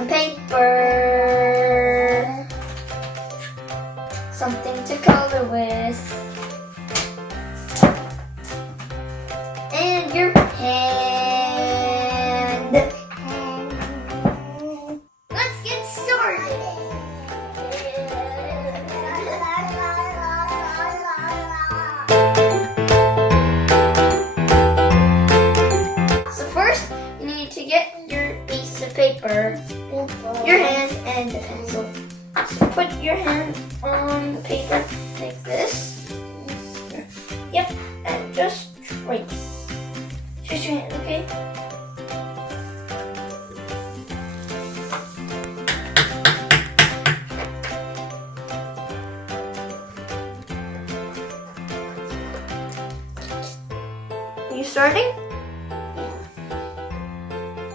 some paper, something to color with, and your hand. Let's get started. So first, you need to get your piece of paper, your hand, and the pencil. So put your hand on the paper like this. Yep, and just trace. Just your hand, okay? Are you starting?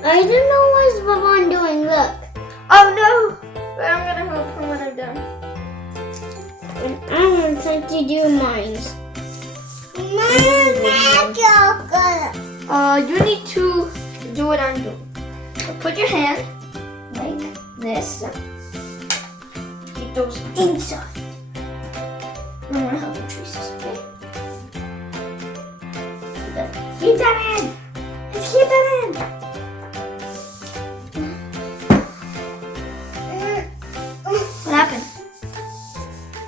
I don't know what's Babon doing, look. Oh no! But I'm gonna help her when I'm done. And I'm going to try to do mine. You need to do what I'm doing. So put your hand like this. Keep those inside. I'm gonna help you trace this, okay? Keep that in! Let's keep that in! What happened?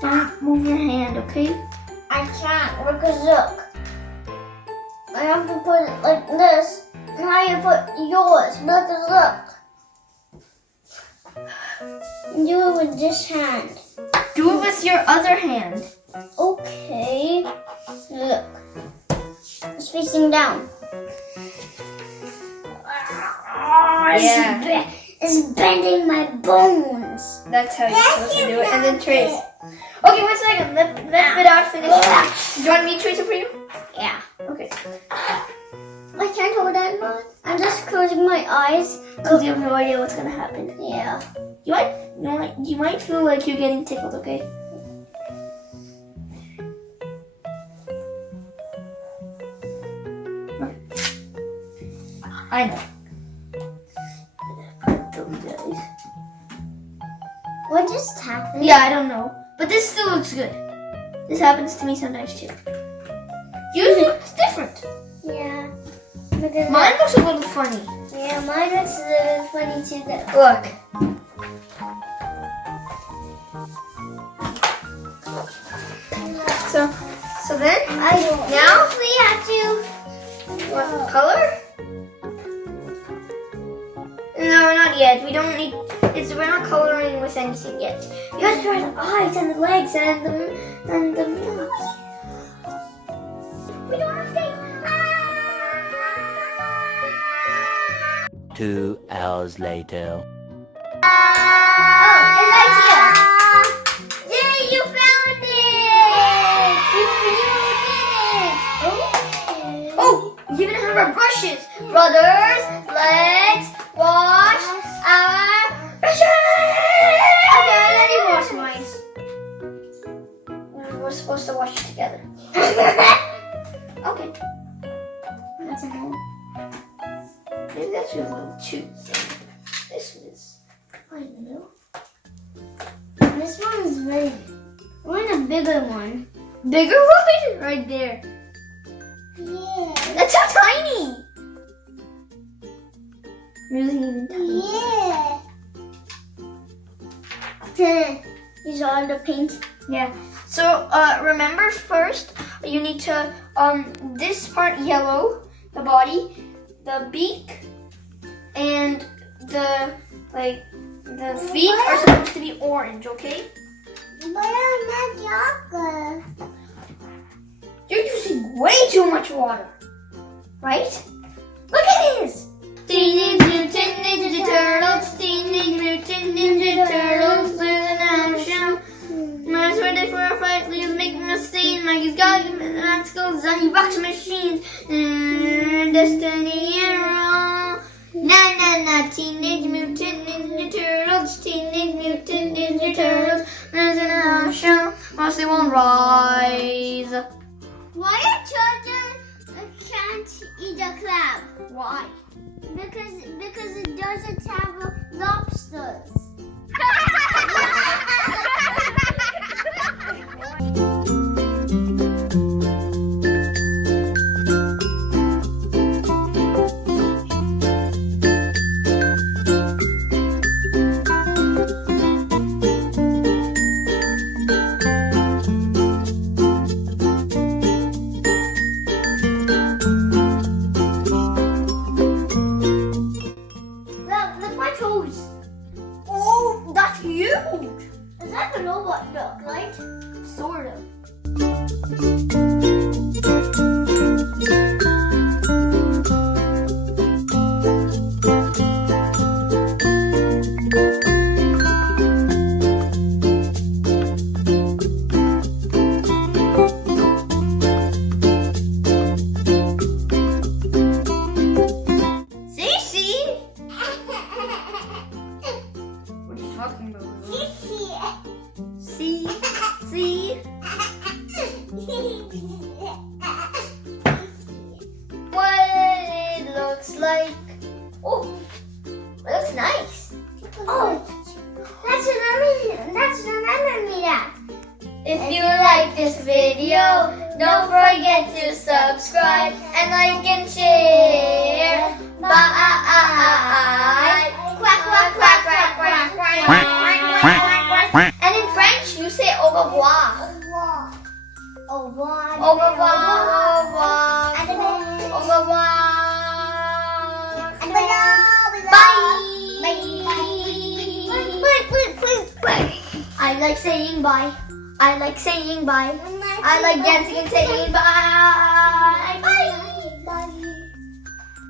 Don't move your hand, okay? I can't because look. I have to put it like this. Now you put yours because look. Do it with this hand. Do it with your other hand. Okay. Look. It's facing down. Yeah. It's bending my bones. That's how you're supposed to do it. And then trace. Okay, 1 second. Let Vidar finish. Do you want me to trace it for you? Yeah. Okay. I can't hold that one. I'm just closing my eyes. Because you have no idea what's gonna happen. Yeah. You might feel like you're getting tickled, okay? I know. Those guys. What just happened? Yeah, I don't know. But this still looks good. This happens to me sometimes too. Usually it's different. Yeah. Because Mine looks a little funny. yeah, mine looks a little funny too. Though. Look. So then, I don't. now We have to. what color? No, not yet. We don't need. We're not coloring with anything yet. You have to draw the eyes and the legs and the nose. We don't have to. 2 hours later. Oh, it's right here. Yay! You found it! Oh, we even have our brushes. Brothers, let's wash our brushes. Okay, let me wash mine. We're supposed to wash it together. Okay. That's a hole. Maybe that's your little tube thing. This is right in the middle. This one is really. I want a bigger one. Bigger one? Right there. Yeah. That's so tiny. Really even tiny. Yeah. These are all the paint. Yeah. So remember first you need to this part yellow, the body, the beak, and the feet are supposed to be orange, okay? But I'm not chocolate. You're using way too much water, right? Look at this! Teenage Mutant Ninja Turtles, Teenage Mutant Ninja Turtles, with an action. Mine's ready for a fight, Leo's making a scene. Maggie's got skills, Zunny rocks machines. Destiny Arrow. Na na na, Teenage Mutant Ninja Turtles, Teenage Mutant Ninja Turtles. There's an action, or they won't rise. Why a turtle can't eat a crab? Why? Because it doesn't have a lobster. colors. Look my toes. Oh, that's huge. Is that a robot duck, right? Sort of. Cece? What are you talking about? See? See? What it looks like. Oh, it looks nice. Oh, that's remember me that. If you like this video, don't forget to subscribe and like and share. Bye. Quack, quack, quack, quack, quack, quack. And in French, you say au revoir. Au revoir. Au revoir, au revoir. À demain. Au revoir. À demain. Bye. I like saying bye. I like saying bye. I like dancing and saying bye. Bye.